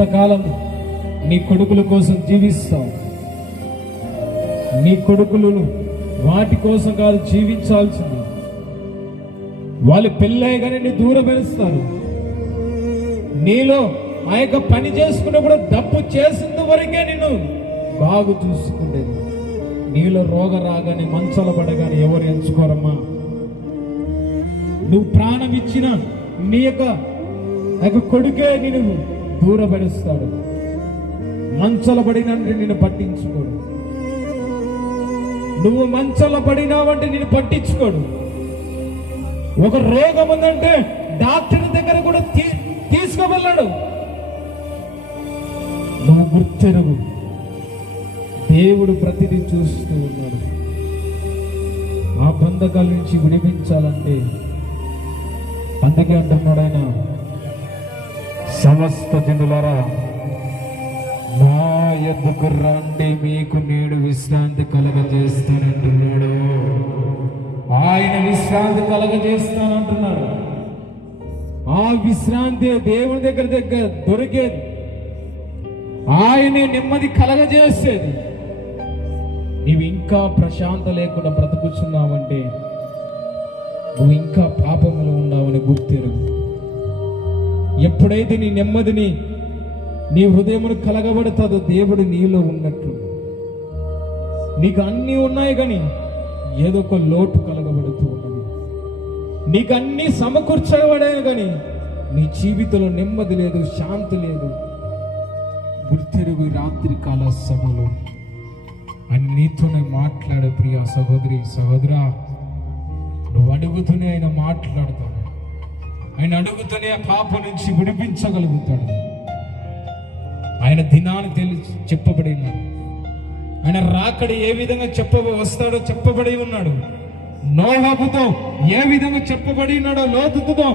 ఎంతకాలం నీ కొడుకుల కోసం జీవిస్తావు? నీ కొడుకులు వాటి కోసం కాదు జీవించాల్సింది. వాళ్ళు పెళ్ళయ్యగానే నీ దూరం వేస్తారు. నీలో ఆ యొక్క పని చేసుకున్నప్పుడు డబ్బు చేసినంత వరకే నిన్ను బాగు చూసుకునేది. నీలో రోగం రాగానే మంచాల పడగానే ఎవరు ఎంచుకోరమ్మా? నువ్వు ప్రాణం ఇచ్చిన నీ యొక్క కొడుకే నిన్ను దూరపరుస్తాడు. మంచాల పడినంటే నిన్ను పట్టించుకోడు. నువ్వు మంచాల పడినావంటే నిన్ను పట్టించుకోడు. ఒక రోగం ఉందంటే డాక్టర్ దగ్గర కూడా తీసుకువెళ్ళాడు. నువ్వు గుర్తెరుగు, దేవుడు ప్రతిదీ చూస్తూ ఉన్నాడు. ఆ బంధకాల నుంచి విడిపించాలంటే అందుకే అంటున్నాడు ఆయన, సమస్త జనులారా నా యొద్దకు రండి, మీకు నేడు విశ్రాంతి కలగజేస్తానంటున్నాడు. ఆయన విశ్రాంతి కలగజేస్తానంటున్నాడు. ఆ విశ్రాంతి దేవుని దగ్గర దొరికేది. ఆయనే నెమ్మది కలగజేసేది. నీవు ఇంకా ప్రశాంత లేకుండా బ్రతుకుతున్నావంటే నువ్వు ఇంకా పాపములో ఉన్నావని గుర్తెరుగు. ఎప్పుడైతే నీ నెమ్మదిని నీ హృదయమును కలగబడుతుందో దేవుడు నీలో ఉన్నట్లు. నీకు అన్నీ ఉన్నాయి కానీ ఏదో ఒక లోటు కలగబడుతూ ఉన్నది. నీకు అన్నీ సమకూర్చబడాను కానీ నీ జీవితంలో నెమ్మది లేదు, శాంతి లేదు. గుర్తెరుగు. రాత్రి కాల సమయంలో ఆయన నీతోనే మాట్లాడే ప్రియ సహోదరి సహోదరా, నువ్వు అడుగుతూనే ఆయన మాట్లాడతాడు. ఆయన అడుగుతూనే ఆ పాపం నుంచి విడిపించగలుగుతాడు. ఆయన దినాన్ని చెప్పబడిన ఆయన రాకడ ఏ విధంగా వస్తాడో చెప్పబడి ఉన్నాడు. నోహబుతో ఏ విధంగా చెప్పబడి ఉన్నాడో, లోతుతో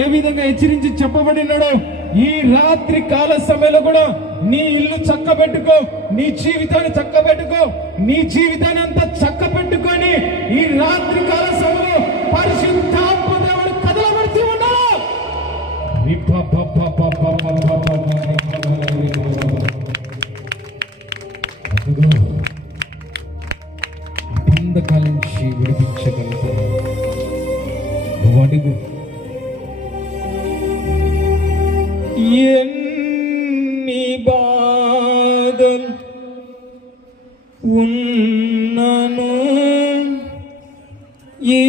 ఏ విధంగా హెచ్చరించి చెప్పబడి ఉన్నాడో, ఈ రాత్రి కాల సమయంలో కూడా నీ ఇల్లు చక్కబెట్టుకో, నీ జీవితాన్ని చక్కబెట్టుకో, నీ జీవితాన్ని అంతా చక్కబెట్టుకొని ఈ రాత్రి కాల సమయంలో పరిశుద్ధాత్మ దేవుడు కదలబడుతూ ఉన్నాడు. బంధకాల నుంచి విడిపించగలుగుతాడు. నువ్వు అడుగు. ఎన్ని బాధలు ఉన్నను ఈ